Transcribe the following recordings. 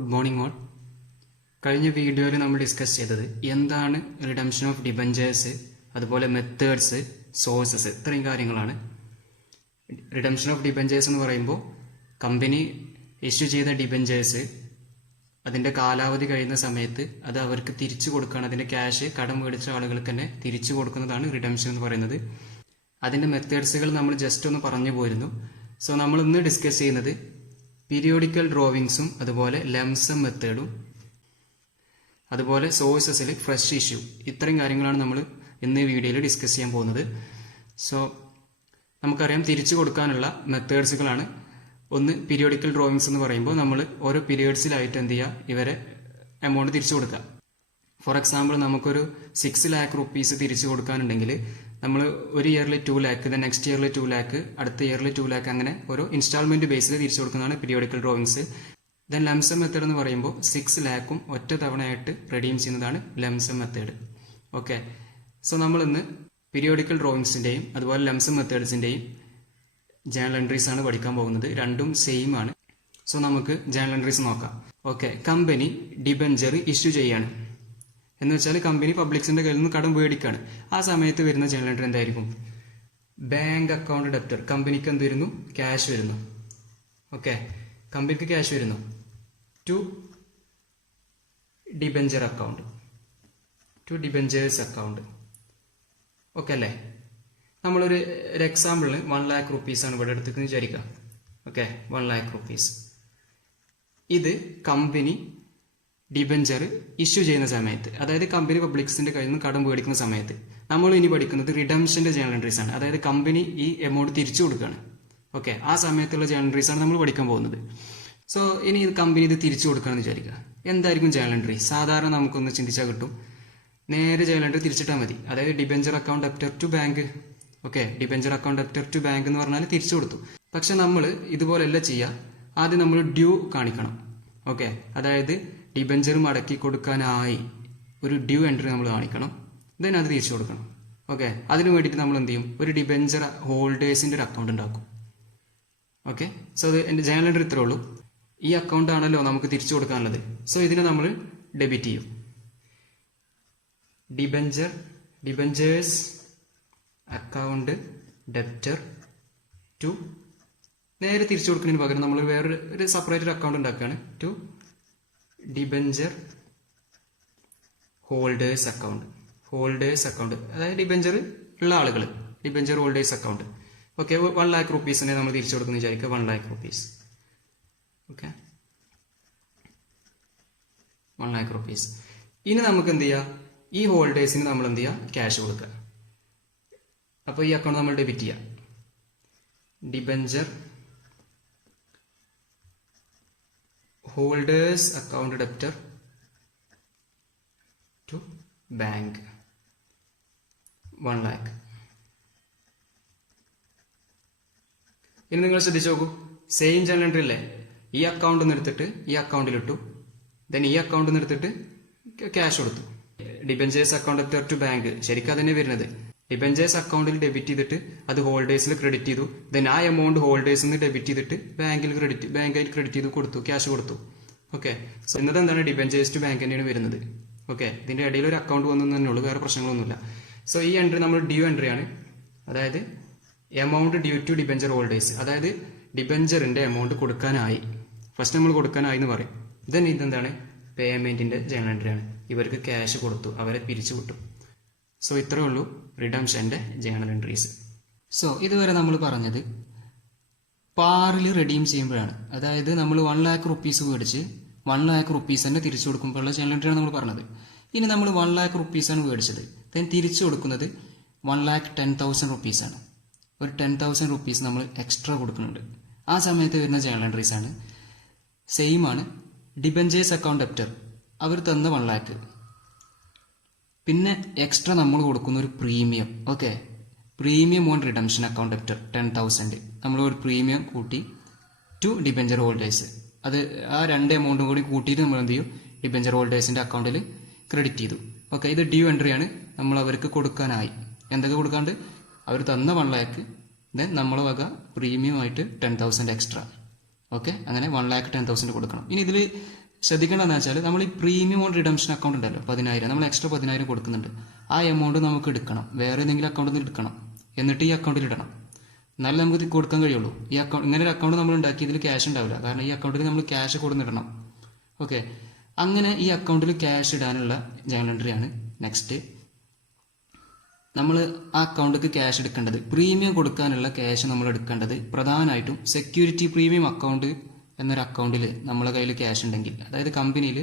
Good morning all. കഴിഞ്ഞ വീഡിയോയിൽ നമ്മൾ ഡിസ്കസ് ചെയ്തത് എന്താണ് റിഡംഷൻ ഓഫ് ഡിബഞ്ചേഴ്സ്, അതുപോലെ മെത്തേഡ്സ്, സോഴ്സസ്, ഇത്രയും കാര്യങ്ങളാണ്. റിഡംഷൻ ഓഫ് ഡിബഞ്ചേഴ്സ് എന്ന് പറയുമ്പോൾ കമ്പനി ഇഷ്യൂ ചെയ്ത ഡിബഞ്ചേഴ്സ് അതിൻ്റെ കാലാവധി കഴിയുന്ന സമയത്ത് അത് അവർക്ക് തിരിച്ചു കൊടുക്കുകയാണ്. അതിൻ്റെ ക്യാഷ് കടം മേടിച്ച ആളുകൾക്ക് തന്നെ തിരിച്ചു കൊടുക്കുന്നതാണ് റിഡംഷൻ എന്ന് പറയുന്നത്. അതിൻ്റെ മെത്തേഡ്സുകൾ നമ്മൾ ജസ്റ്റ് ഒന്ന് പറഞ്ഞു പോയിരുന്നു. സോ നമ്മൾ ഇന്ന് ഡിസ്കസ് ചെയ്യുന്നത് പീരിയോഡിക്കൽ ഡ്രോവിങ്സും അതുപോലെ ലംസം മെത്തേഡും അതുപോലെ സോഴ്സസിൽ ഫ്രഷ് ഇഷ്യൂ, ഇത്രയും കാര്യങ്ങളാണ് നമ്മൾ ഇന്ന് ഈ വീഡിയോയിൽ ഡിസ്കസ് ചെയ്യാൻ പോകുന്നത്. സോ നമുക്കറിയാം തിരിച്ചു കൊടുക്കാനുള്ള മെത്തേഡ്സുകളാണ്. ഒന്ന് പീരിയോഡിക്കൽ ഡ്രോവിങ്സ് എന്ന് പറയുമ്പോൾ നമ്മൾ ഓരോ പീരിയഡ്സിലായിട്ട് എന്ത് ചെയ്യുക, ഇവരെ എമൗണ്ട് തിരിച്ചു കൊടുക്കുക. ഫോർ എക്സാമ്പിൾ നമുക്കൊരു 6 lakh rupees തിരിച്ചു കൊടുക്കാനുണ്ടെങ്കിൽ നമ്മൾ ഒരു ഇയറിൽ 2 lakh, നെക്സ്റ്റ് ഇയറിൽ 2 lakh, അടുത്ത ഇയറിൽ 2 lakh, അങ്ങനെ ഓരോ ഇൻസ്റ്റാൾമെന്റ് ബേസിൽ തിരിച്ചു കൊടുക്കുന്നതാണ് periodical drawings. Then lump sum method എന്ന് പറയുമ്പോൾ 6 lakhും ഒറ്റ തവണയായിട്ട് റെഡീം ചെയ്യുന്നതാണ് ലംസം മെത്തേഡ്. ഓക്കെ, സോ നമ്മൾ ഇന്ന് പീരിയോഡിക്കൽ ഡ്രോവിങ്സിന്റെയും അതുപോലെ ലംസം മെത്തേഡ്സിന്റെയും ജേണൽ എൻട്രീസ് ആണ് പഠിക്കാൻ പോകുന്നത്. രണ്ടും സെയിം ആണ്. സോ നമുക്ക് ജേണൽ എൻട്രീസ് നോക്കാം. ഓക്കെ, കമ്പനി ഡിബഞ്ചർ ഇഷ്യൂ ചെയ്യാണ് എന്ന് വെച്ചാൽ കമ്പനി പബ്ലിക്സിന്റെ കയ്യിൽ നിന്ന് കടം മേടിക്കാണ്. ആ സമയത്ത് വരുന്ന ജേണൽ എൻട്രി എന്തായിരിക്കും? Bank account debtor. കമ്പനിക്ക് എന്ത് വരുന്നു? ക്യാഷ് വരുന്നു. ഓക്കെ, കമ്പനിക്ക് ക്യാഷ് വരുന്നു to debenture account, to debentures account. Okay അല്ലേ? നമ്മളൊരു എക്സാമ്പിളിന് 1 lakh rupees ആണ് ഇവിടെ എടുത്തിട്ട് വിചാരിക്കുക. Okay, 1 lakh rupees. ഇത് കമ്പനി ഡിബഞ്ചർ ഇഷ്യൂ ചെയ്യുന്ന സമയത്ത്, അതായത് കമ്പനി പബ്ലിക്സിന്റെ കയ്യിൽ നിന്ന് കടം മേടിക്കുന്ന സമയത്ത് നമ്മൾ ഇനി പഠിക്കുന്നത് റിഡംഷന്റെ ജേണൽ എൻട്രീസ് ആണ്. അതായത് കമ്പനി ഈ എമൗണ്ട് തിരിച്ചു കൊടുക്കുകയാണ്. ഓക്കെ, ആ സമയത്തുള്ള ജേണൽ എൻട്രീസ് ആണ് നമ്മൾ പഠിക്കാൻ പോകുന്നത്. സോ ഇനി കമ്പനി ഇത് തിരിച്ചു കൊടുക്കുകയാണെന്ന് വിചാരിക്കുക. എന്തായിരിക്കും ജേണൽ എൻട്രി? സാധാരണ നമുക്കൊന്ന് ചിന്തിച്ചാൽ കിട്ടും. നേരെ ജേണൽ എൻട്രി തിരിച്ചിട്ടാൽ മതി. അതായത് debenture account debtor to bank. Okay, debenture account debtor to bank എന്ന് പറഞ്ഞാൽ തിരിച്ചു കൊടുത്തു. പക്ഷെ നമ്മൾ ഇതുപോലെയല്ല ചെയ്യുക. ആദ്യം നമ്മൾ ഡ്യൂ കാണിക്കണം. ഓക്കെ, അതായത് ഡിബഞ്ചർ മടക്കി കൊടുക്കാനായി ഒരു ഡ്യൂ എൻട്രി നമ്മൾ കാണിക്കണം. ദെൻ അത് തിരിച്ചു കൊടുക്കണം. ഓക്കെ, അതിനു വേണ്ടിയിട്ട് നമ്മൾ എന്ത് ചെയ്യും? ഒരു ഡിബഞ്ചർ ഹോൾഡേഴ്സിന്റെ ഒരു അക്കൗണ്ട് ഉണ്ടാക്കും. ഓക്കെ, സോ എൻ്റെ ജേണൽ എൻട്രി ഇത്രേ ഉള്ളൂ. ഈ അക്കൗണ്ട് ആണല്ലോ നമുക്ക് തിരിച്ചു കൊടുക്കാനുള്ളത്. സോ ഇതിനെ നമ്മൾ ഡെബിറ്റ് ചെയ്യും. ഡിബഞ്ചേഴ്സ് അക്കൗണ്ട് ഡെപ്റ്റർ ടു, നേരെ തിരിച്ചു കൊടുക്കുന്നതിന് പകരം നമ്മൾ വേറൊരു സെപ്പറേറ്റ് അക്കൗണ്ട് ഉണ്ടാക്കുകയാണ്. To debenture holders account. Holders account അതായത് ഡിബഞ്ചർ ഉള്ള ആളുകൾ, debenture holders account. Okay, 1 lakh rupees നമ്മൾ തിരിച്ചു കൊടുക്കുന്നു വിചാരിക്കുക. 1 lakh rupees. Okay, 1 lakh rupees. ഇനി നമുക്ക് എന്ത് ചെയ്യാം? ഈ ഹോൾഡേഴ്സിന് നമ്മൾ എന്ത് ചെയ്യുക? ക്യാഷ് കൊടുക്കുക. അപ്പോൾ ഈ അക്കൗണ്ട് നമ്മൾ ഡെബിറ്റ് ചെയ്യാം. Debenture holders account debtor to bank 1 lakh. ഇനി നിങ്ങൾ ശ്രദ്ധിച്ചു നോക്കൂ, സെയിം ജേണൽ എൻട്രി അല്ലേ? ഈ അക്കൗണ്ടിൽ നിന്ന് എടുത്തിട്ട് ഈ അക്കൗണ്ടിലിട്ടു. ദെൻ ഈ അക്കൗണ്ടിൽ നിന്ന് എടുത്തിട്ട് ക്യാഷ് കൊടുത്തു. Debentures account debtor to bank, ശരിക്കും അതന്നെ വരുന്നത്. ഡിബഞ്ചേഴ്സ് അക്കൗണ്ടിൽ ഡെബിറ്റ് ചെയ്തിട്ട് അത് ഹോൾഡേഴ്സിൽ ക്രെഡിറ്റ് ചെയ്തു. ദെൻ ആ എമൗണ്ട് ഹോൾഡേഴ്സിൽ നിന്ന് ഡെബിറ്റ് ചെയ്തിട്ട് ബാങ്കിൽ ക്രെഡിറ്റ് ചെയ്തു കൊടുത്തു, ക്യാഷ് കൊടുത്തു. ഓക്കെ, സോ ഇന്നത് എന്താണ്? ഡിബഞ്ചേഴ്സ് ടു ബാങ്ക് തന്നെയാണ് വരുന്നത്. ഓക്കെ, ഇതിന്റെ ഇടയിൽ ഒരു അക്കൗണ്ട് വന്നു തന്നെ ഉള്ളൂ, വേറെ പ്രശ്നങ്ങളൊന്നുമില്ല. സോ ഈ എൻട്രി നമ്മൾ ഡ്യൂ എൻട്രി ആണ്. അതായത് amount due to debenture holders, അതായത് ഡിബഞ്ചറിന്റെ എമൗണ്ട് കൊടുക്കാനായി. ഫസ്റ്റ് നമ്മൾ കൊടുക്കാനായി എന്ന് പറയും. ദെൻ ഇതെന്താണ്? പേയ്മെന്റിന്റെ ജേണൽ എൻട്രി ആണ്. ഇവർക്ക് ക്യാഷ് കൊടുത്തു, അവരെ പിരിച്ചു വിട്ടു. സോ ഇത്രയേ ഉള്ളൂ റിഡംഷന്റെ ജേണൽ എൻട്രീസ്. സോ ഇതുവരെ നമ്മൾ പറഞ്ഞത് പാറിൽ റെഡീം ചെയ്യുമ്പോഴാണ്. അതായത് നമ്മൾ 1 lakh rupees മേടിച്ച് 1 lakh rupees തന്നെ തിരിച്ചു കൊടുക്കുമ്പോഴുള്ള ജേണൽ എൻട്രിയാണ് നമ്മൾ പറഞ്ഞത്. ഇനി നമ്മൾ 1 lakh rupees ആണ് മേടിച്ചത്, ദെൻ തിരിച്ചു കൊടുക്കുന്നത് 1,10,000 rupees ആണ്. ഒരു 10,000 rupees നമ്മൾ എക്സ്ട്രാ കൊടുക്കുന്നുണ്ട്. ആ സമയത്ത് വരുന്ന ജേണൽ എൻട്രീസ് ആണ്. സെയിം ആണ്. ഡിബഞ്ചേഴ്സ് അക്കൗണ്ട് ഡെപ്റ്റർ അവർ തന്ന 1 lakh, പിന്നെ എക്സ്ട്രാ നമ്മൾ കൊടുക്കുന്ന ഒരു premium. Okay, premium on redemption account debtor 10,000 നമ്മൾ ഒരു പ്രീമിയം കൂട്ടി ടു ഡിബഞ്ചർ ഹോൾഡേഴ്സ്. അത് ആ രണ്ട് എമൗണ്ടും കൂടി കൂട്ടിയിട്ട് നമ്മൾ എന്ത് ചെയ്യും? ഡിബഞ്ചർ ഹോൾഡേഴ്സിന്റെ അക്കൗണ്ടിൽ ക്രെഡിറ്റ് ചെയ്തു. ഓക്കെ, ഇത് ഡ്യൂ എൻട്രി ആണ്. നമ്മൾ അവർക്ക് കൊടുക്കാനായി എന്തൊക്കെ കൊടുക്കാണ്ട്? അവർ തന്ന 1 lakh, ദെൻ നമ്മളെ വക പ്രീമിയം ആയിട്ട് 10,000 എക്സ്ട്രാ. ഓക്കെ, അങ്ങനെ 1,10,000 കൊടുക്കണം. ഇനി ഇതിൽ ശ്രദ്ധിക്കേണ്ടതെന്ന് വെച്ചാൽ നമ്മൾ ഈ പ്രീമിയം ഓൺ റിഡംഷൻ അക്കൗണ്ട് ഉണ്ടല്ലോ 10,000 നമ്മൾ എക്സ്ട്രാ 10,000 കൊടുക്കുന്നുണ്ട്. ആ എമൗണ്ട് നമുക്ക് എടുക്കണം, വേറെ ഏതെങ്കിലും അക്കൗണ്ടിൽ നിന്ന് എടുക്കണം, എന്നിട്ട് ഈ അക്കൗണ്ടിൽ ഇടണം. എന്നാലും നമുക്ക് ഇത് കൊടുക്കാൻ കഴിയുള്ളൂ. ഈ അക്കൗണ്ട് ഇങ്ങനെ ഒരു അക്കൗണ്ട് നമ്മൾ ഉണ്ടാക്കി ഇതിൽ ക്യാഷ് ഉണ്ടാവില്ല, കാരണം ഈ അക്കൗണ്ടിൽ നമ്മൾ ക്യാഷ് കൊടുത്തിടണം. ഓക്കെ, അങ്ങനെ ഈ അക്കൗണ്ടിൽ ക്യാഷ് ഇടാനുള്ള ജേണൽ എൻട്രി ആണ് നെക്സ്റ്റ്. നമ്മൾ ആ അക്കൗണ്ടിലേക്ക് ക്യാഷ് എടുക്കേണ്ടത്, പ്രീമിയം കൊടുക്കാനുള്ള ക്യാഷ് നമ്മൾ എടുക്കേണ്ടത് പ്രധാനമായിട്ടും സെക്യൂരിറ്റി പ്രീമിയം അക്കൗണ്ട് എന്നൊരു അക്കൗണ്ടിൽ നമ്മളെ കയ്യിൽ ക്യാഷ് ഉണ്ടെങ്കിൽ, അതായത് കമ്പനിയിൽ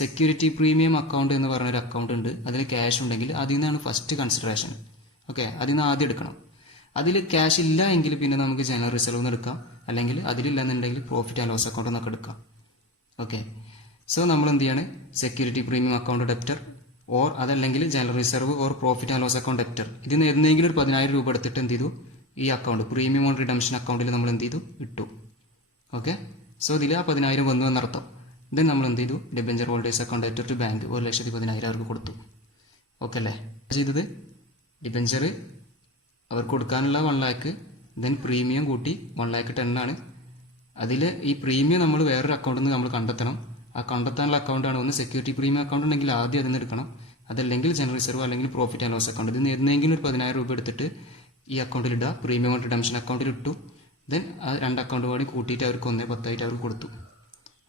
സെക്യൂരിറ്റി പ്രീമിയം അക്കൗണ്ട് എന്ന് പറഞ്ഞൊരു അക്കൗണ്ട് ഉണ്ട്, അതിൽ ക്യാഷ് ഉണ്ടെങ്കിൽ അതിൽ നിന്നാണ് ഫസ്റ്റ് കൺസിഡറേഷൻ. ഓക്കെ, അതിൽ നിന്ന് ആദ്യം എടുക്കണം. അതിൽ ക്യാഷ് ഇല്ല എങ്കിൽ പിന്നെ നമുക്ക് ജനറൽ റിസർവ് നിന്ന് എടുക്കാം, അല്ലെങ്കിൽ അതിലില്ലെന്നുണ്ടെങ്കിൽ പ്രോഫിറ്റ് ആൻഡ് ലോസ് അക്കൗണ്ട് എന്നൊക്കെ എടുക്കാം. ഓക്കെ, സോ നമ്മൾ എന്ത് ചെയ്യാണ്, security premium account debtor or അതല്ലെങ്കിൽ general reserve or profit and loss account debtor, ഇതിന് എന്തെങ്കിലും ഒരു 10,000 രൂപ എടുത്തിട്ട് എന്ത് ചെയ്തു, ഈ അക്കൗണ്ട് പ്രീമിയം ഓൺ റിഡംഷൻ അക്കൗണ്ടിൽ നമ്മൾ എന്ത് ചെയ്തു, ഇട്ടു. ഓക്കെ, സോ ഇതിൽ ആ 10,000 വന്നു എന്നർത്ഥം. ദെൻ നമ്മൾ എന്ത് ചെയ്തു, debenture holders account debtor to bank 1,10,000 അവർക്ക് കൊടുത്തു. ഓക്കെ അല്ലേ, ചെയ്തത് ഡിബെഞ്ചർ അവർക്ക് കൊടുക്കാനുള്ള 1 lakh, ദെൻ പ്രീമിയം കൂട്ടി 1,10,000 ആണ്. അതിൽ ഈ പ്രീമിയം നമ്മൾ വേറൊരു അക്കൗണ്ടിൽ നിന്ന് നമ്മൾ കണ്ടെത്തണം. ആ കണ്ടെത്താനുള്ള അക്കൗണ്ടാണ് ഒന്ന് സെക്യൂരിറ്റി പ്രീമിയം അക്കൗണ്ട് ഉണ്ടെങ്കിൽ ആദ്യം അതിൽ നിന്ന് എടുക്കണം, അതല്ലെങ്കിൽ ജനറൽ റിസർവ് അല്ലെങ്കിൽ പ്രോഫിറ്റ് ആൻഡ് ലോസ് അക്കൗണ്ട്. ഇതിന് എന്തെങ്കിലും ഒരു 10,000 രൂപ എടുത്തിട്ട് ഈ അക്കൗണ്ടിൽ ഇടുക, പ്രീമിയം ഓൺ റിഡംഷൻ അക്കൗണ്ടിൽ ഇട്ടു. ദെൻ ആ 2 അക്കൗണ്ട് കൂടി കൂട്ടിയിട്ട് അവർക്ക് 1,10,000 അവർക്ക് കൊടുത്തു.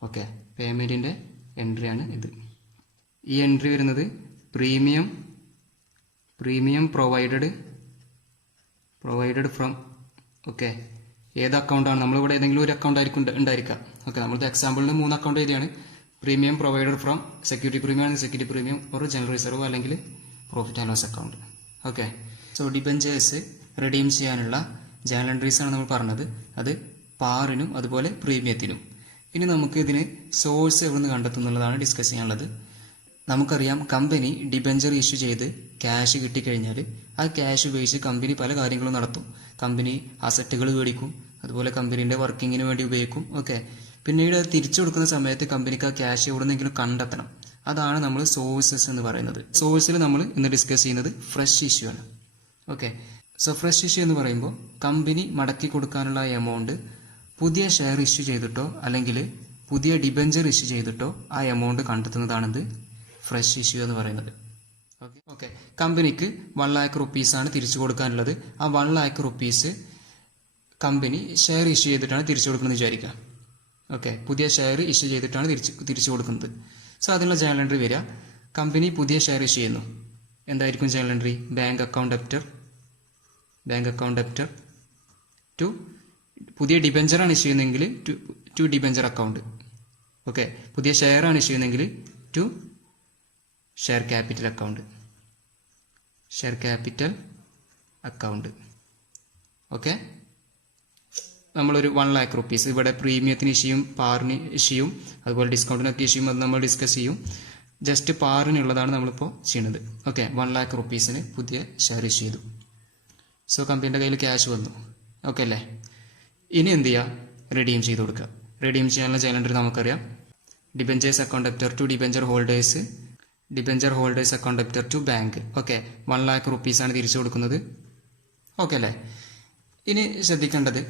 ഓക്കെ, പേയ്മെൻറ്റിൻ്റെ എൻട്രിയാണ് ഇത്. ഈ എൻട്രി വരുന്നത് പ്രീമിയം പ്രൊവൈഡഡ് ഫ്രം, ഓക്കെ, ഏത് അക്കൗണ്ടാണ്, നമ്മളിവിടെ ഏതെങ്കിലും ഒരു അക്കൗണ്ട് ആയിരിക്കും ഉണ്ടായിരിക്കാം. ഓക്കെ, നമ്മളുടെ എക്സാമ്പിളിന് 3 അക്കൗണ്ട് എഴുതിയാണ്. Premium provided from security premium ആണ്, സെക്യൂരിറ്റി പ്രീമിയം ഒരു ജനറൽ റിസർവ് അല്ലെങ്കിൽ profit and loss account. Okay, so debentures redeem ചെയ്യാനുള്ള ജേണൽ എൻട്രീസ് ആണ് നമ്മൾ പറഞ്ഞത്. അത് പാറിനും അതുപോലെ പ്രീമിയത്തിനും. ഇനി നമുക്ക് ഇതിന് സോഴ്സ് എവിടെ നിന്ന് കണ്ടെത്തുന്നുള്ളതാണ് ഡിസ്കസ് ചെയ്യാനുള്ളത്. നമുക്കറിയാം, കമ്പനി ഡിബെഞ്ചർ ഇഷ്യൂ ചെയ്ത് ക്യാഷ് കിട്ടിക്കഴിഞ്ഞാൽ ആ ക്യാഷ് ഉപയോഗിച്ച് കമ്പനി പല കാര്യങ്ങളും നടത്തും. കമ്പനി അസറ്റുകൾ മേടിക്കും, അതുപോലെ കമ്പനീൻ്റെ വർക്കിങ്ങിന് വേണ്ടി ഉപയോഗിക്കും. ഓക്കെ, പിന്നീട് അത് തിരിച്ചു കൊടുക്കുന്ന സമയത്ത് കമ്പനിക്ക് ആ ക്യാഷ് എവിടെ നിന്നെങ്കിലും കണ്ടെത്തണം. അതാണ് നമ്മൾ സോഴ്സസ് എന്ന് പറയുന്നത്. സോഴ്സിൽ നമ്മൾ ഇന്ന് ഡിസ്കസ് ചെയ്യുന്നത് ഫ്രഷ് ഇഷ്യൂ ആണ്. ഓക്കെ, സോ ഫ്രഷ് ഇഷ്യൂ എന്ന് പറയുമ്പോൾ കമ്പനി മടക്കി കൊടുക്കാനുള്ള എമൗണ്ട് പുതിയ ഷെയർ ഇഷ്യൂ ചെയ്തിട്ടോ അല്ലെങ്കിൽ പുതിയ ഡിബെഞ്ചർ ഇഷ്യൂ ചെയ്തിട്ടോ ആ എമൗണ്ട് കണ്ടെത്തുന്നതാണെന്ത്, ഫ്രഷ് ഇഷ്യൂ എന്ന് പറയുന്നത്. ഓക്കെ, കമ്പനിക്ക് 1 lakh rupees ആണ് തിരിച്ചു കൊടുക്കാനുള്ളത്. ആ 1 lakh rupees company share issue ചെയ്തിട്ടാണ് തിരിച്ചു കൊടുക്കുന്നത് വിചാരിക്കുക. ഓക്കെ, പുതിയ ഷെയർ ഇഷ്യൂ ചെയ്തിട്ടാണ് തിരിച്ചു കൊടുക്കുന്നത്. സോ അതിനുള്ള ജേണൽ എൻട്രി വരിക, കമ്പനി പുതിയ ഷെയർ ഇഷ്യൂ ചെയ്യുന്നു. എന്തായിരിക്കും journal entry, bank account debtor to, പുതിയ ഡിബെഞ്ചറാണ് ഇഷ്യൂ ചെയ്യുന്നതെങ്കിൽ ടു ഡിബെഞ്ചർ അക്കൗണ്ട്. ഓക്കെ, പുതിയ ഷെയർ ആണ് ഇഷ്യൂ ചെയ്യുന്നതെങ്കിൽ to share capital account. Okay, നമ്മളൊരു 1 lakh rupees ഇവിടെ പ്രീമിയത്തിന് ഇഷ്യൂയും പാറിന് ഇഷ്യൂയും അതുപോലെ ഡിസ്കൗണ്ടിനൊക്കെ ഇഷ്യൂയും അത് നമ്മൾ ഡിസ്കസ് ചെയ്യും. ജസ്റ്റ് പാറിനുള്ളതാണ് നമ്മളിപ്പോൾ ചെയ്യുന്നത്. ഓക്കെ, 1 lakh rupees പുതിയ ഷെയർ ഇഷ്യൂ ചെയ്തു. സോ കമ്പനിയുടെ കയ്യിൽ ക്യാഷ് വന്നു. ഓക്കെ അല്ലേ, ഇനി എന്ത് ചെയ്യുക, റിഡീം ചെയ്ത് കൊടുക്കുക. റിഡീം ചെയ്യാനുള്ള ജേണൽ എൻട്രി നമുക്കറിയാം, debentures account debtor to debenture holders account debtor to bank. Okay, 1 lakh rupees ആണ് തിരിച്ചു കൊടുക്കുന്നത്. ഓക്കെ അല്ലേ, ഇനി ശ്രദ്ധിക്കേണ്ടത്,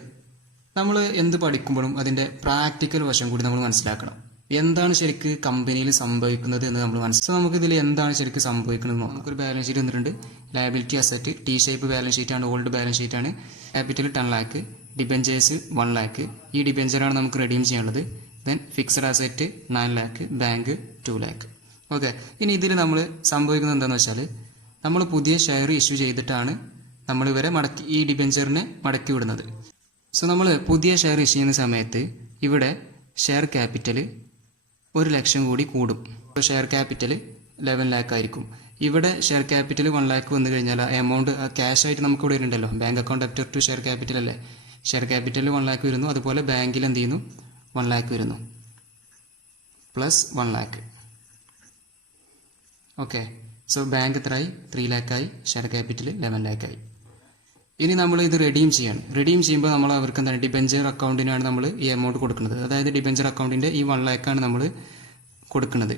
നമ്മൾ എന്ത് പഠിക്കുമ്പോഴും അതിൻ്റെ പ്രാക്ടിക്കൽ വശം കൂടി നമ്മൾ മനസ്സിലാക്കണം. എന്താണ് ശരിക്ക് കമ്പനിയിൽ സംഭവിക്കുന്നത് എന്ന് നമ്മൾ മനസ്സിലാക്കും. നമുക്കിതിൽ എന്താണ് ശരിക്കും സംഭവിക്കുന്നത് നമുക്കൊരു ബാലൻസ് ഷീറ്റ് വന്നിട്ടുണ്ട്. Liability asset T shape balance ഷീറ്റാണ്, ഓൾഡ് ബാലൻസ് ഷീറ്റാണ്. Capital 10 lakh, debentures 1 lakh. ഈ ഡിബെഞ്ചറാണ് നമുക്ക് റെഡീം ചെയ്യാനുള്ളത്. Then fixed asset 9 lakh, bank 2 lakh. Okay, ഇനി ഇതിൽ നമ്മൾ സംഭവിക്കുന്നത് എന്താണെന്ന് വെച്ചാൽ, നമ്മൾ പുതിയ ഷെയർ ഇഷ്യൂ ചെയ്തിട്ടാണ് നമ്മൾ ഇവരെ ഈ ഡിബെഞ്ചറിനെ മടക്കി വിടുന്നത്. സോ നമ്മൾ പുതിയ ഷെയർ ഇഷ്യൂ ചെയ്യുന്ന സമയത്ത് ഇവിടെ ഷെയർ ക്യാപിറ്റൽ 1,00,000 കൂടി കൂടും. ഇപ്പോൾ ഷെയർ ക്യാപിറ്റൽ 11 lakh ആയിരിക്കും. ഇവിടെ ഷെയർ ക്യാപിറ്റൽ 1 lakh വന്നു കഴിഞ്ഞാൽ ആ എമൗണ്ട് ക്യാഷ് ആയിട്ട് നമുക്ക് ഇവിടെ വരുന്നുണ്ടല്ലോ, bank account debtor to share capital അല്ലേ. ഷെയർ ക്യാപിറ്റൽ 1 lakh വരുന്നു, അതുപോലെ ബാങ്കിൽ എന്ത് ചെയ്യുന്നു 1 lakh വരുന്നു, plus 1 lakh. Okay, so bank എത്രയായി, 3 lakh ആയി, ഷെയർ ക്യാപിറ്റൽ 11 lakh ആയി. ഇനി നമ്മൾ ഇത് റെഡീം ചെയ്യണം. റെഡീം ചെയ്യുമ്പോൾ നമ്മൾ അവർക്ക് എന്താണ്, ഡിബെഞ്ചർ അക്കൗണ്ടിനാണ് നമ്മൾ ഈ എമൗണ്ട് കൊടുക്കുന്നത്. അതായത് ഡിബെഞ്ചർ അക്കൗണ്ടിൻ്റെ ഈ 1 lakh ആണ് നമ്മൾ കൊടുക്കുന്നത്.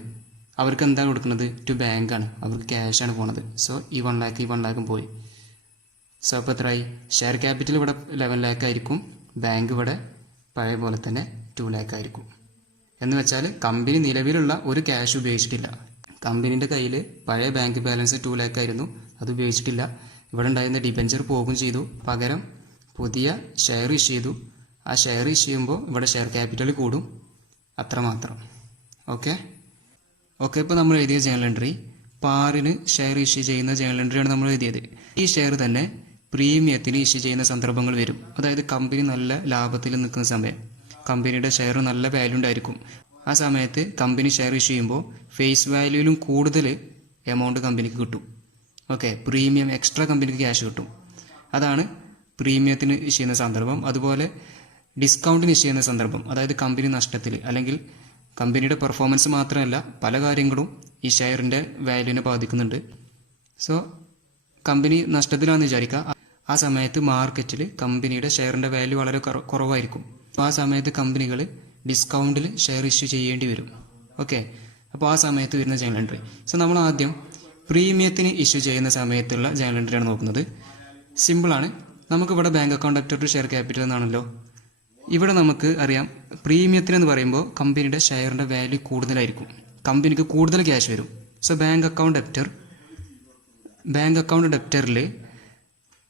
അവർക്ക് എന്താണ് കൊടുക്കുന്നത്, ടു ബാങ്കാണ്, അവർക്ക് ക്യാഷാണ് പോണത്. സോ ഈ 1 lakh പോയി. സോ അപ്പോൾ എത്രയായി, ഷെയർ ക്യാപിറ്റൽ ഇവിടെ 11 lakh ആയിരിക്കും, ബാങ്ക് ഇവിടെ പഴയ പോലെ തന്നെ 2 lakh ആയിരിക്കും. എന്ന് വെച്ചാൽ കമ്പനി നിലവിലുള്ള ഒരു ക്യാഷ് ഉപയോഗിച്ചിട്ടില്ല. കമ്പനീൻ്റെ കയ്യിൽ പഴയ ബാങ്ക് ബാലൻസ് 2 lakh ആയിരുന്നു, അത് ഉപയോഗിച്ചിട്ടില്ല. ഇവിടെ ഉണ്ടായിരുന്ന ഡിബെഞ്ചർ പോകും ചെയ്തു, പകരം പുതിയ ഷെയർ ഇഷ്യൂ ചെയ്തു. ആ ഷെയർ ഇഷ്യൂ ചെയ്യുമ്പോൾ ഇവിടെ ഷെയർ ക്യാപിറ്റൽ കൂടും, അത്രമാത്രം. ഓക്കെ, ഇപ്പോൾ നമ്മൾ എഴുതിയ ജേണൽ എൻട്രി പാറിന് ഷെയർ ഇഷ്യൂ ചെയ്യുന്ന ജേണൽ എൻട്രിയാണ് നമ്മൾ എഴുതിയത്. ഈ ഷെയർ തന്നെ പ്രീമിയത്തിന് ഇഷ്യൂ ചെയ്യുന്ന സന്ദർഭങ്ങൾ വരും. അതായത് കമ്പനി നല്ല ലാഭത്തിൽ നിൽക്കുന്ന സമയം, കമ്പനിയുടെ ഷെയർ നല്ല വാല്യൂ ഉണ്ടായിരിക്കും. ആ സമയത്ത് കമ്പനി ഷെയർ ഇഷ്യൂ ചെയ്യുമ്പോൾ ഫേസ് വാല്യൂയിലും കൂടുതൽ എമൗണ്ട് കമ്പനിക്ക് കിട്ടും. ഓക്കെ, പ്രീമിയം എക്സ്ട്രാ കമ്പനിക്ക് ക്യാഷ് കിട്ടും. അതാണ് പ്രീമിയത്തിന് ഇഷ്യൂ ചെയ്യുന്ന സന്ദർഭം. അതുപോലെ ഡിസ്കൗണ്ടിന് ഇഷ്യൂ ചെയ്യുന്ന സന്ദർഭം, അതായത് കമ്പനി നഷ്ടത്തിൽ, അല്ലെങ്കിൽ കമ്പനിയുടെ പെർഫോമൻസ് മാത്രമല്ല പല കാര്യങ്ങളും ഈ ഷെയറിൻ്റെ വാല്യൂവിനെ ബാധിക്കുന്നുണ്ട്. സോ കമ്പനി നഷ്ടത്തിലാണെന്ന് വിചാരിക്കുക. ആ സമയത്ത് മാർക്കറ്റിൽ കമ്പനിയുടെ ഷെയറിൻ്റെ വാല്യൂ വളരെ കുറവായിരിക്കും. അപ്പോൾ ആ സമയത്ത് കമ്പനികൾ ഡിസ്കൗണ്ടിൽ ഷെയർ ഇഷ്യൂ ചെയ്യേണ്ടി വരും. ഓക്കെ, അപ്പോൾ ആ സമയത്ത് വരുന്ന ജേണൽ എൻട്രി. സോ നമ്മൾ ആദ്യം പ്രീമിയത്തിന് ഇഷ്യൂ ചെയ്യുന്ന സമയത്തുള്ള ജേണൽ എൻട്രിയാണ് നോക്കുന്നത്. സിമ്പിളാണ്. നമുക്കിവിടെ bank account up to share capital എന്നാണല്ലോ. ഇവിടെ നമുക്ക് അറിയാം പ്രീമിയത്തിനെന്ന് പറയുമ്പോൾ കമ്പനിയുടെ ഷെയറിൻ്റെ വാല്യൂ കൂടുതലായിരിക്കും, കമ്പനിക്ക് കൂടുതൽ ക്യാഷ് വരും. സോ ബാങ്ക് അക്കൗണ്ട് ഡെപ്റ്ററിൽ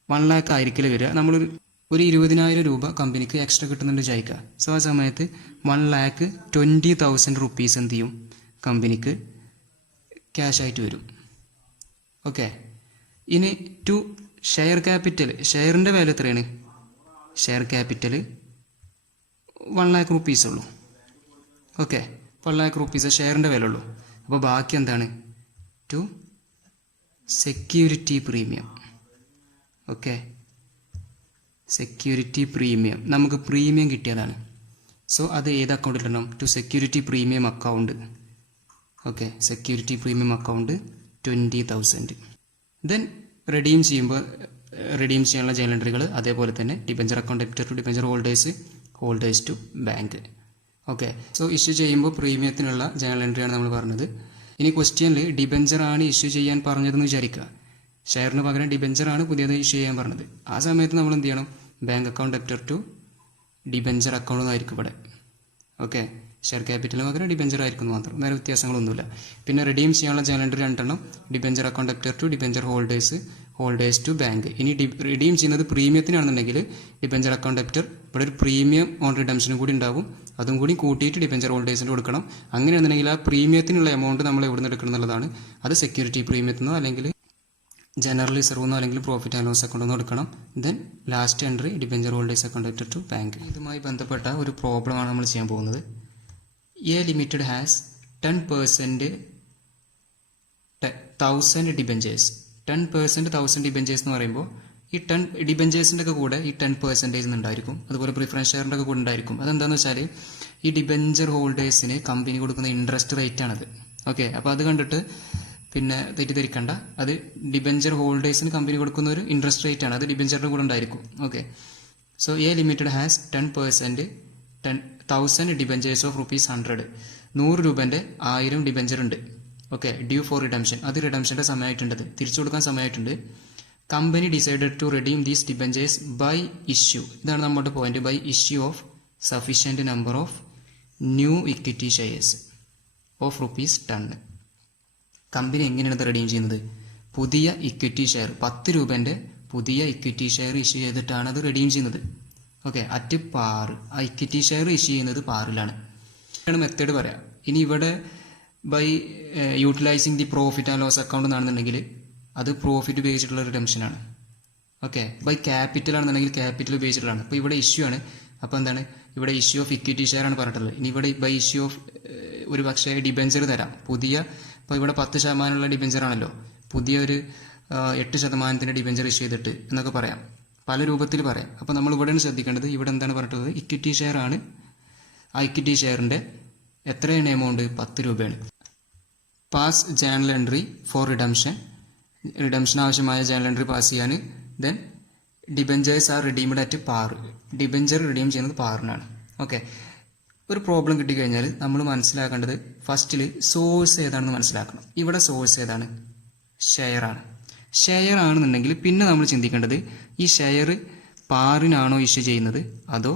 1 lakh ആയിരിക്കില്ല വരിക. നമ്മളൊരു 20,000 രൂപ കമ്പനിക്ക് എക്സ്ട്രാ കിട്ടുന്നുണ്ട് വിചാരിക്കുക. സോ ആ സമയത്ത് 1,20,000 റുപ്പീസ് എന്ത് ചെയ്യും, കമ്പനിക്ക് ക്യാഷ് ആയിട്ട് വരും. ഓക്കെ, ഇനി ടു ഷെയർ ക്യാപിറ്റൽ, ഷെയറിൻ്റെ വാല്യൂ എത്രയാണ്? ഷെയർ ക്യാപിറ്റൽ 1 lakh റുപ്പീസ് ഉള്ളൂ. ഓക്കെ, 1 lakh റുപ്പീസ് ഷെയറിൻ്റെ വില ഉള്ളൂ. അപ്പോൾ ബാക്കി എന്താണ്? To security premium. Okay, security premium നമുക്ക് പ്രീമിയം കിട്ടിയതാണ്. സോ അത് ഏത് അക്കൗണ്ടിൽ ഇടണം? To security premium account. Okay, security premium account 20,000. Then redeem ചെയ്യാനുള്ള ജേണൽ എൻട്രികൾ അതേപോലെ തന്നെ debenture account debtor to debenture holders to bank. Okay, so issue ചെയ്യുമ്പോൾ പ്രീമിയത്തിനുള്ള ജേണൽ എൻട്രിയാണ് നമ്മൾ പറഞ്ഞത്. ഇനി ക്വസ്റ്റ്യനിൽ ഡിബെഞ്ചർ ആണ് ഇഷ്യൂ ചെയ്യാൻ പറഞ്ഞതെന്ന് വിചാരിക്കുക. ഷെയറിന് പകരം ഡിബെഞ്ചർ ആണ് പുതിയത് ഇഷ്യൂ ചെയ്യാൻ പറഞ്ഞത്. ആ സമയത്ത് നമ്മൾ എന്ത് ചെയ്യണം? Bank account debtor to debenture account എന്നായിരിക്കും ഇവിടെ. ഓക്കെ, ഷെയർ ക്യാപിറ്റലിന് പകരം ഡിബെഞ്ചർ ആയിരിക്കും മാത്രം, വേറെ വ്യത്യാസങ്ങളൊന്നുമില്ല. പിന്നെ റിഡീം ചെയ്യാനുള്ള journal entry 2 debenture account debtor to debenture holders to bank. ഇനി റിഡീം ചെയ്യുന്നത് പ്രീമിയത്തിനാണെന്നുണ്ടെങ്കിൽ ഡിബെഞ്ചർ അക്കൗണ്ട് ഡെപ്റ്റർ ഇവിടെ ഒരു പ്രീമിയം ഓൺ റിഡംഷനും കൂടി ഉണ്ടാവും, അതും കൂടി കൂട്ടിയിട്ട് ഡിബെഞ്ചർ ഹോൾഡേഴ്സിന് കൊടുക്കണം. അങ്ങനെയാണെന്നുണ്ടെങ്കിൽ ആ പ്രീമിയത്തിനുള്ള എമൗണ്ട് നമ്മൾ എവിടെ നിന്ന് എടുക്കണം എന്നുള്ളതാണ്. അത് സെക്യൂരിറ്റി പ്രീമിയത്തിനോ അല്ലെങ്കിൽ ജനറൽ റിസർവെന്നോ അല്ലെങ്കിൽ പ്രോഫിറ്റ് ആൻഡ് ലോസ് അക്കൗണ്ടെന്നോ എടുക്കണം. Then last entry debenture holders account debtor to bank. ഇതുമായി ബന്ധപ്പെട്ട ഒരു പ്രോബ്ലമാണ് നമ്മൾ ചെയ്യാൻ പോകുന്നത്. A limited has 10% 1,000 debentures. 10% 1,000 debentures എന്ന് പറയുമ്പോൾ ഈ 10 ഡിബെഞ്ചേഴ്സിൻ്റെ ഒക്കെ കൂടെ ഈ 10% ഉണ്ടായിരിക്കും, അതുപോലെ പ്രിഫറൻസ് ഷെയറിൻ്റെ ഒക്കെ കൂടെ ഉണ്ടായിരിക്കും. അതെന്താണെന്ന് വെച്ചാൽ ഈ ഡിബെഞ്ചർ ഹോൾഡേഴ്സിന് കമ്പനി കൊടുക്കുന്ന ഇൻട്രസ്റ്റ് റേറ്റ് ആണത്. ഓക്കെ, അപ്പോൾ അത് കണ്ടിട്ട് പിന്നെ തെറ്റിദ്ധരിക്കണ്ട. അത് ഡിബെഞ്ചർ ഹോൾഡേഴ്സിന് കമ്പനി കൊടുക്കുന്ന ഒരു ഇൻട്രസ്റ്റ് റേറ്റ് ആണ്, അത് ഡിബെഞ്ചറിൻ്റെ കൂടെ ഉണ്ടായിരിക്കും. Okay, so A limited has 10% 1,000 debentures of ₹100. 100 രൂപേൻ്റെ 1000 ഡിബെഞ്ചർ ഉണ്ട്. Okay, due for redemption. അത് റിഡംഷൻ്റെ സമയമായിട്ടുണ്ട്, തിരിച്ചു കൊടുക്കാൻ സമയമായിട്ടുണ്ട്. Company decided to redeem these debentures by issue. ഇതാണ് നമ്മുടെ point. By issue of sufficient number of new equity shares of ₹10. Company എങ്ങനെയാണ് ഇത് റിഡീം ചെയ്യുന്നത്? പുതിയ ഇക്വിറ്റി ഷെയർ 10 രൂപേൻ്റെ പുതിയ ഇക്വിറ്റി ഷെയർ ഇഷ്യൂ ചെയ്തിട്ടാണ് അത് റിഡീം ചെയ്യുന്നത്. Okay, at par. ആ ഇക്വിറ്റി ഷെയർ ഇഷ്യൂ ചെയ്യുന്നത് പാറിലാണ്. മെത്തേഡ് പറയാം. ഇനി ഇവിടെ by utilizing the profit and loss account എന്നാണെന്നുണ്ടെങ്കിൽ അത് പ്രോഫിറ്റ് ഉപയോഗിച്ചിട്ടുള്ള റിഡംഷനാണ്. ഓക്കെ, ബൈ ക്യാപിറ്റൽ ആണെന്നുണ്ടെങ്കിൽ ക്യാപിറ്റൽ ഉപയോഗിച്ചിട്ടുള്ളതാണ്. അപ്പോൾ ഇവിടെ ഇഷ്യൂ ആണ്. അപ്പോൾ എന്താണ്? ഇവിടെ ഇഷ്യൂ ഓഫ് ഇക്വിറ്റി ഷെയർ ആണ് പറഞ്ഞിട്ടുള്ളത്. ഇനി ഇവിടെ ബൈ ഇഷ്യൂ ഓഫ് ഒരു പക്ഷേ ഡിബെഞ്ചർ തരാം. പുതിയ, ഇപ്പോൾ ഇവിടെ 10% ഡിബെഞ്ചർ ആണല്ലോ, പുതിയ ഒരു 8% ഡിബെഞ്ചർ ഇഷ്യൂ ചെയ്തിട്ട് എന്നൊക്കെ പറയാം, പല രൂപത്തിൽ പറയാം. അപ്പോൾ നമ്മൾ ഇവിടെയാണ് ശ്രദ്ധിക്കേണ്ടത്. ഇവിടെ എന്താണ് പറഞ്ഞിട്ടുള്ളത്? ഇക്വിറ്റി ഷെയർ ആണ്. ആ ഇക്വിറ്റി ഷെയറിൻ്റെ എത്രയാണ് എമൗണ്ട്? 10 രൂപയാണ്. Pass journal entry for redemption ആവശ്യമായ ജേണൽ എൻട്രി പാസ് ചെയ്യാൻ. Then debentures are redeemed at par. Debenture redeem ചെയ്യുന്നത് പാറിനാണ്. ഓക്കെ, ഒരു പ്രോബ്ലം കിട്ടിക്കഴിഞ്ഞാൽ നമ്മൾ മനസ്സിലാക്കേണ്ടത് ഫസ്റ്റിൽ സോഴ്സ് ഏതാണെന്ന് മനസ്സിലാക്കണം. ഇവിടെ സോഴ്സ് ഏതാണ്? ഷെയറാണ്. ഷെയർ ആണെന്നുണ്ടെങ്കിൽ പിന്നെ നമ്മൾ ചിന്തിക്കേണ്ടത് ഈ ഷെയർ പാറിനാണോ ഇഷ്യൂ ചെയ്യുന്നത്, അതോ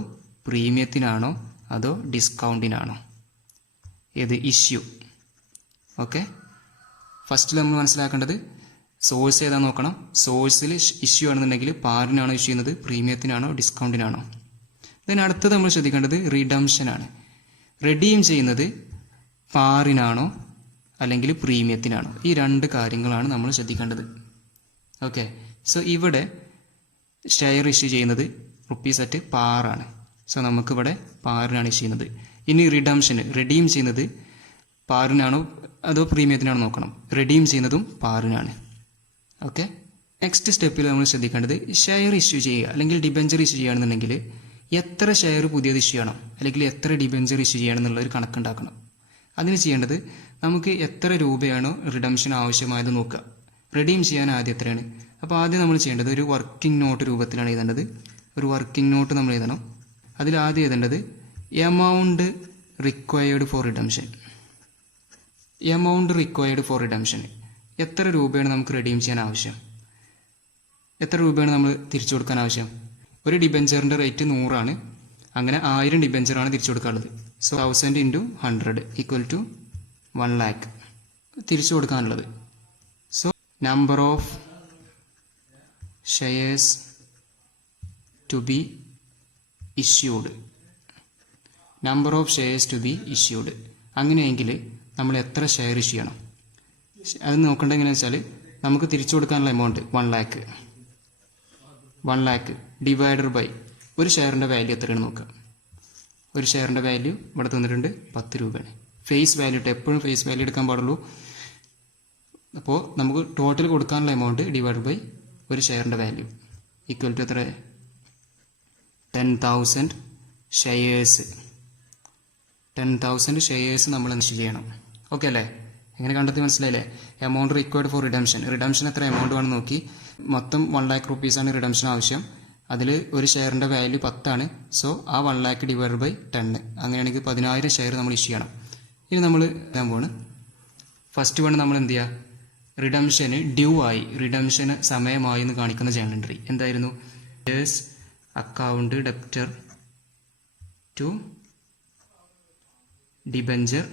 പ്രീമിയത്തിനാണോ, അതോ ഡിസ്കൗണ്ടിനാണോ? ഏത് ഇഷ്യൂ. ഓക്കെ, ഫസ്റ്റ് നമ്മൾ മനസ്സിലാക്കേണ്ടത് സോഴ്സ് ഏതാ നോക്കണം. സോഴ്സിൽ ഇഷ്യൂ ആണെന്നുണ്ടെങ്കിൽ പാറിനാണോ ഇഷ്യൂ ചെയ്യുന്നത്, പ്രീമിയത്തിനാണോ ഡിസ്കൗണ്ടിനാണോ. then അടുത്തത് നമ്മൾ ശ്രദ്ധിക്കേണ്ടത് റിഡംഷനാണ്. റെഡീം ചെയ്യുന്നത് പാറിനാണോ അല്ലെങ്കിൽ പ്രീമിയത്തിനാണോ. ഈ രണ്ട് കാര്യങ്ങളാണ് നമ്മൾ ശ്രദ്ധിക്കേണ്ടത്. ഓക്കെ, സോ ഇവിടെ ഷെയർ ഇഷ്യൂ ചെയ്യുന്നത് റുപ്പീസ് അറ്റ് പാറാണ്. സോ നമുക്കിവിടെ പാറിനാണ് ഇഷ്യൂ ചെയ്യുന്നത്. ഇനി റെഡീം ചെയ്യുന്നത് പാറിനാണോ അതോ പ്രീമിയത്തിനാണോ നോക്കണം. റെഡീം ചെയ്യുന്നതും പാറിനാണ്. ഓക്കെ, നെക്സ്റ്റ് സ്റ്റെപ്പിൽ നമ്മൾ ശ്രദ്ധിക്കേണ്ടത് ഷെയർ ഇഷ്യൂ ചെയ്യുക അല്ലെങ്കിൽ ഡിബെഞ്ചർ ഇഷ്യൂ ചെയ്യുകയാണെന്നുണ്ടെങ്കിൽ എത്ര ഷെയർ പുതിയത് ഇഷ്യൂ ചെയ്യണം അല്ലെങ്കിൽ എത്ര ഡിബെഞ്ചർ ഇഷ്യൂ ചെയ്യണം എന്നുള്ളൊരു കണക്കുണ്ടാക്കണം. അതിന് ചെയ്യേണ്ടത് നമുക്ക് എത്ര രൂപയാണോ റിഡംഷൻ ആവശ്യമായത് നോക്കുക. റിഡീം ചെയ്യാൻ ആദ്യം എത്രയാണ്. അപ്പോൾ ആദ്യം നമ്മൾ ചെയ്യേണ്ടത് ഒരു വർക്കിംഗ് നോട്ട് രൂപത്തിലാണ് എഴുതേണ്ടത്. ഒരു വർക്കിംഗ് നോട്ട് നമ്മൾ എഴുതണം. അതിൽ ആദ്യം എഴുതേണ്ടത് amount required for redemption. Amount required for redemption, എത്ര രൂപയാണ് നമുക്ക് റിഡീം ചെയ്യാൻ ആവശ്യം, എത്ര രൂപയാണ് നമ്മൾ തിരിച്ചു കൊടുക്കാൻ ആവശ്യം. ഒരു ഡിബെഞ്ചറിൻ്റെ റേറ്റ് 100 അങ്ങനെ 1000 ഡിബെഞ്ചറാണ് തിരിച്ചു കൊടുക്കാനുള്ളത്. സോ 1000 × 100 ഈക്വൽ ടു 1 lakh തിരിച്ചു കൊടുക്കാനുള്ളത്. So number of shares to be issued, number of shares to be issued. അങ്ങനെയെങ്കിൽ നമ്മൾ എത്ര ഷെയർ ഇഷ്യൂ ചെയ്യണം അത് നോക്കേണ്ടത് എങ്ങനെയാണെന്ന് വെച്ചാൽ നമുക്ക് തിരിച്ചു കൊടുക്കാനുള്ള amount 1 lakh. 1 lakh divider by ഒരു ഷെയറിൻ്റെ വാല്യൂ എത്രയാണ് നോക്കുക. ഒരു ഷെയറിൻ്റെ വാല്യൂ ഇവിടെ തന്നിട്ടുണ്ട് 10 രൂപയാണ്. ഫേസ് വാല്യൂ ഇട്ട് എപ്പോഴും ഫേസ് വാല്യൂ എടുക്കാൻ പാടുള്ളൂ. അപ്പോൾ നമുക്ക് ടോട്ടൽ കൊടുക്കാനുള്ള എമൗണ്ട് ഡിവൈഡർ ബൈ ഒരു ഷെയറിൻ്റെ വാല്യൂ ഈക്വൽ ടു എത്ര 10,000 ഷെയർസ്. 10,000 ഷെയർസ് നമ്മൾ ഇഷ്യൂ ചെയ്യണം. ഓക്കെ അല്ലേ, എങ്ങനെ കണ്ടെത്തി മനസ്സിലായില്ലേ. എമൗണ്ട് റിക്വയർഡ് ഫോർ റിഡംഷൻ എത്ര എമൗണ്ട് വേണം നോക്കി. മൊത്തം 1 lakh റുപ്പീസാണ് റിഡംഷൻ ആവശ്യം. അതിൽ ഒരു ഷെയറിൻ്റെ വാല്യൂ 10. സോ ആ 1 lakh ഡിവൈഡ് ബൈ 10 അങ്ങനെയാണെങ്കിൽ 10,000 ഷെയർ നമ്മൾ ഇഷ്യൂ ചെയ്യണം. ഇനി നമ്മൾ എഴുതാൻ പോണ് ഫസ്റ്റ് വൺ നമ്മൾ എന്ത് ചെയ്യുക, റിഡംഷന് ഡ്യൂ ആയി, റിഡംഷന് സമയമായി എന്ന് കാണിക്കുന്ന ജേണൽ എൻട്രി എന്തായിരുന്നു. Account debtor to debenture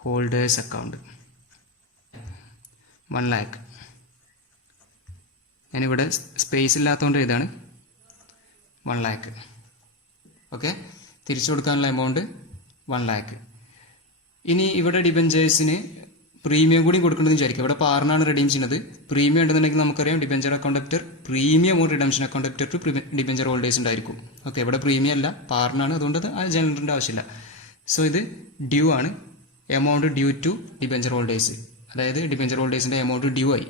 holders account 1 lakh. ഞാനിവിടെ സ്പേസ് ഇല്ലാത്തതുകൊണ്ട് ഇതാണ് 1 lakh. ഓക്കെ, തിരിച്ചു കൊടുക്കാനുള്ള എമൗണ്ട് 1 lakh. ഇനി ഇവിടെ ഡിബെഞ്ചേഴ്സിന് പ്രീമിയം കൂടി കൊടുക്കേണ്ടതെന്ന് വിചാരിക്കും. ഇവിടെ പാറിനാണ് റിഡീം ചെയ്യുന്നത്. പ്രീമിയം ഉണ്ടെന്നുണ്ടെങ്കിൽ നമുക്കറിയാം debenture account debtor premium or redemption account debtor to debenture holders ഉണ്ടായിരിക്കും. ഓക്കെ, ഇവിടെ പ്രീമിയം അല്ല പാറിനാണ്, അതുകൊണ്ട് ആ ജനറലിൻ്റെ ആവശ്യമില്ല. സോ ഇത് ഡ്യൂ ആണ്, amount due to debenture holders, അതായത് ഡിബെഞ്ചർ ഹോൾഡേഴ്സിൻ്റെ എമൗണ്ട് ഡ്യൂ ആയി.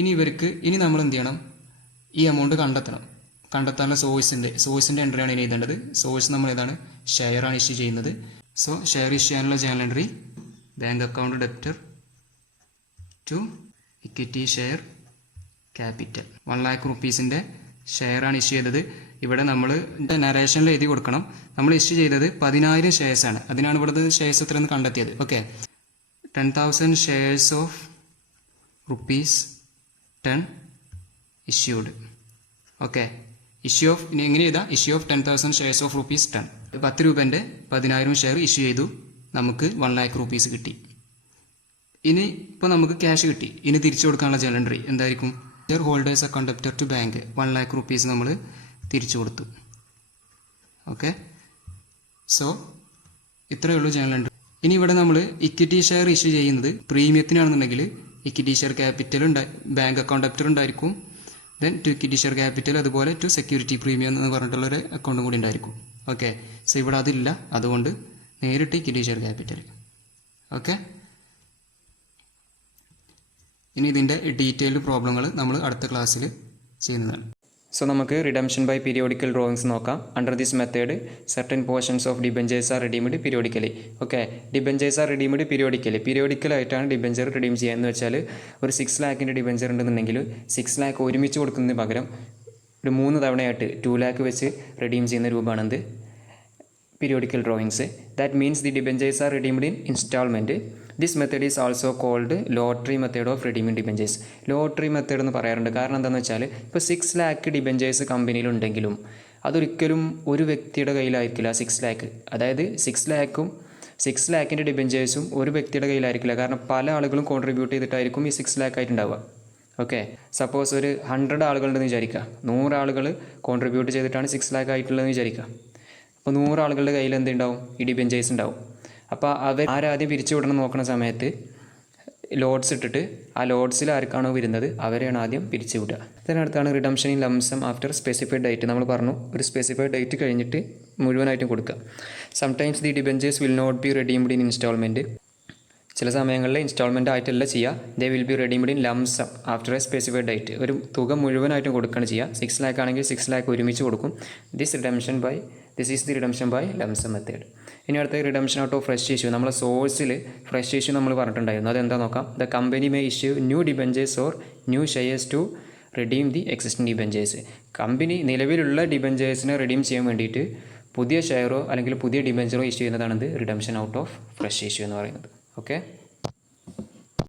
ഇനി നമ്മൾ എന്ത് ചെയ്യണം, ഈ എമൗണ്ട് കണ്ടെത്താനുള്ള സോഴ്സിൻ്റെ എൻട്രിയാണ് ഇനി എഴുതേണ്ടത്. സോഴ്സ് നമ്മൾ ഏതാണ്, ഷെയർ ആണ് ഇഷ്യൂ ചെയ്യുന്നത്. സോ ഷെയർ ഇഷ്യൂ ചെയ്യാനുള്ള journal entry bank account debtor to equity share capital 1 lakh റുപ്പീസിൻ്റെ ഷെയർ ആണ് ഇഷ്യൂ ചെയ്തത്. ഇവിടെ നമ്മൾ നരേഷനിൽ എഴുതി കൊടുക്കണം. നമ്മൾ ഇഷ്യൂ ചെയ്തത് 10,000 ഷെയർസ് ആണ്. അതിനാണ് ഇവിടുത്തെ ഷെയർസ് എത്രയെന്ന് കണ്ടെത്തിയത്. Okay, 10,000 shares of rupees 10 issued. Okay, issue of ഇനി എങ്ങനെ ചെയ്താൽ issue of 10,000 shares of rupees 10, 10 രൂപേൻ്റെ 10,000 ഷെയർ ഇഷ്യൂ ചെയ്തു, നമുക്ക് 1 lakh റുപ്പീസ് കിട്ടി. ഇനി ഇപ്പോൾ നമുക്ക് ക്യാഷ് കിട്ടി. ഇനി തിരിച്ചു കൊടുക്കാനുള്ള ജേണൽ എൻട്രി എന്തായിരിക്കും, holders account debtor to bank 1 lakh rupees നമ്മൾ തിരിച്ചു കൊടുത്തു. ഓക്കെ, സോ ഇത്രയേ ഉള്ളൂ ജേണൽ എൻട്രി. ഇനി ഇവിടെ നമ്മൾ ഇക്വിറ്റി ഷെയർ ഇഷ്യൂ ചെയ്യുന്നത് പ്രീമിയത്തിനാണെന്നുണ്ടെങ്കിൽ equity share capital bank account debtor ഉണ്ടായിരിക്കും. Then to equity share capital, അതുപോലെ ടു സെക്യൂരിറ്റി പ്രീമിയം എന്ന് പറഞ്ഞിട്ടുള്ളൊരു അക്കൗണ്ടും കൂടി ഉണ്ടായിരിക്കും. ഓക്കെ, സോ ഇവിടെ അതില്ല, അതുകൊണ്ട് നേരിട്ട് ഇക്വിറ്റി ഷെയർ ക്യാപിറ്റൽ. ഓക്കെ, ഇനി ഇതിൻ്റെ ഡീറ്റെയിൽഡ് പ്രോബ്ലങ്ങൾ നമ്മൾ അടുത്ത ക്ലാസ്സിൽ ചെയ്യുന്നതാണ്. സോ നമുക്ക് റിഡംഷൻ ബൈ പീരിയോഡിക്കൽ ഡ്രോയിങ്സ് നോക്കാം. Under this method certain portions of debentures are redeemed periodically. Okay, debentures are redeemed പീരിയോഡിക്കലായിട്ടാണ് ഡിബെഞ്ചർ റിഡീം ചെയ്യുക. എന്ന് വെച്ചാൽ ഒരു 6 lakh ഡിബെഞ്ചർ ഉണ്ടെന്നുണ്ടെങ്കിൽ 6 lakh ഒരുമിച്ച് കൊടുക്കുന്നതിന് പകരം ഒരു 3 തവണയായിട്ട് 2 lakh വെച്ച് റിഡീം ചെയ്യുന്ന രൂപമാണെന്ത് periodical drawings. That means the debentures are redeemed in instalment. This method is also called lottery method of redeeming debentures. Lottery method എന്ന് പറയാറുണ്ട്. കാരണം എന്താണെന്ന് വെച്ചാൽ ഇപ്പോൾ 6 lakh ഡിബെഞ്ചേഴ്സ് കമ്പനിയിലുണ്ടെങ്കിലും അതൊരിക്കലും ഒരു വ്യക്തിയുടെ കയ്യിലായിരിക്കില്ല 6 ലാക്ക്. അതായത് 6 ലാക്കിൻ്റെ ഡിബെഞ്ചേഴ്സും ഒരു വ്യക്തിയുടെ കയ്യിലായിരിക്കില്ല. കാരണം പല ആളുകളും കോൺട്രിബ്യൂട്ട് ചെയ്തിട്ടായിരിക്കും ഈ 6 ലാക്ക് ആയിട്ടുണ്ടാവുക. ഓക്കെ, സപ്പോസ് ഒരു 100 ആളുകളുണ്ടെന്ന് വിചാരിക്കുക, 100 ആളുകൾ കോൺട്രിബ്യൂട്ട് ചെയ്തിട്ടാണ് 6 ലാക്ക് ആയിട്ടുള്ളതെന്ന് വിചാരിക്കുക. അപ്പോൾ 100 ആളുകളുടെ കയ്യിൽ എന്തുണ്ടാവും? ഈ ഡിബെഞ്ചേഴ്സ് ഉണ്ടാവും. അപ്പോൾ അവർ ആരാദ്യം പിരിച്ചു വിടണം നോക്കുന്ന സമയത്ത് ലോഡ്സ് ഇട്ടിട്ട് ആ ലോഡ്സിൽ ആർക്കാണോ വരുന്നത് അവരെയാണ് ആദ്യം പിരിച്ചു വിടുക. അതിനടുത്താണ് redemption in lump sum after specified date. നമ്മൾ പറഞ്ഞു ഒരു സ്പെസിഫൈഡ് ഡേറ്റ് കഴിഞ്ഞിട്ട് മുഴുവനായിട്ടും കൊടുക്കുക. Sometimes the debentures will not be redeemed in installment. ചില സമയങ്ങളിൽ ഇൻസ്റ്റാൾമെൻ്റ് ആയിട്ടല്ല ചെയ്യുക, they will be redeemed in lump sum after a specified date. ഒരു തുക മുഴുവനായിട്ടും കൊടുക്കുകയാണ് ചെയ്യുക. 6 ലാക്ക് ആണെങ്കിൽ 6 ലാക്ക് ഒരുമിച്ച് കൊടുക്കും. This is the redemption by lump sum method. ഇനി അടുത്ത redemption out of fresh issue. നമ്മളെ സോഴ്സിൽ ഫ്രഷ് ഇഷ്യൂ നമ്മൾ പറഞ്ഞിട്ടുണ്ടായിരുന്നു. അതെന്താ നോക്കാം. The company may issue new debentures or new shares to redeem the existing debentures. Company നിലവിലുള്ള ഡിബെഞ്ചേഴ്സിനെ റിഡീം ചെയ്യാൻ വേണ്ടിയിട്ട് പുതിയ ഷെയറോ അല്ലെങ്കിൽ പുതിയ ഡിബെഞ്ചറോ ഇഷ്യൂ ചെയ്യുന്നതാണ് redemption out of fresh issue എന്ന് പറയുന്നത്. ഓക്കെ.